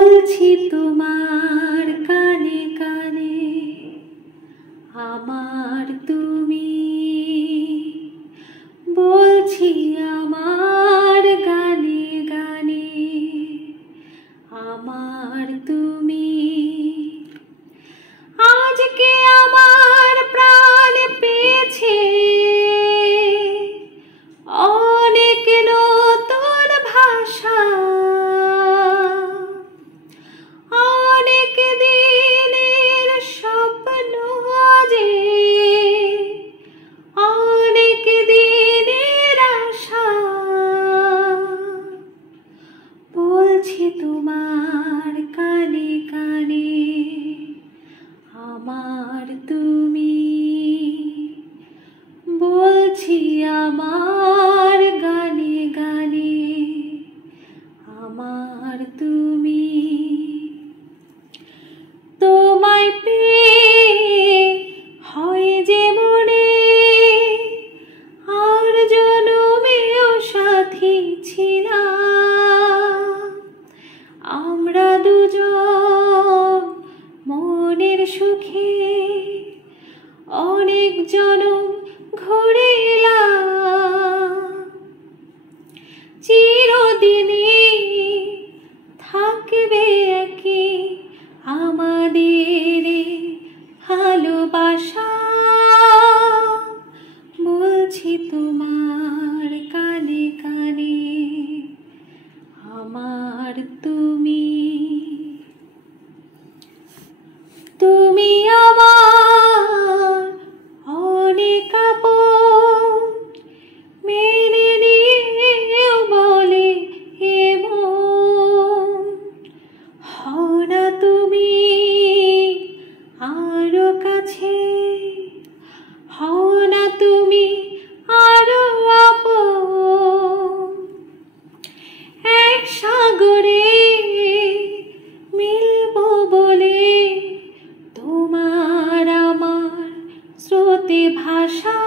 বলছি তোমার কানে কানে আমার তুমি, বলছি আমার গানে গানে আমার তুমি। আজকে আমার প্রাণ পেয়েছে অনেক নতুন ভাষা, অনেক দিনের স্বপ্ন যে অনেক দিনের আশা। বলছি তোমার কানে কানে আমার তুমি, বলছি আমার গানে গানে আমার তুমি। তোমায় পেয়ে হয় যে মনে আর জনমেও সাথী ছিলাম, আমরা দুজন মনের সুখে অনেক জনম ঘুরে এলাম। চিরদিনই থাকবে কি আমাদের ভালোবাসা। বলছি তোমার কানে কানে আমার তুমি। তুমি আমার অনেক আপন, মেনে নিয়েও বলে এমন। হও না তুমি আরো কাছে, হও না তুমি আরো আপন। এক সাগরে মিলবো বলে তোমার আমার স্রোতে ভাষা।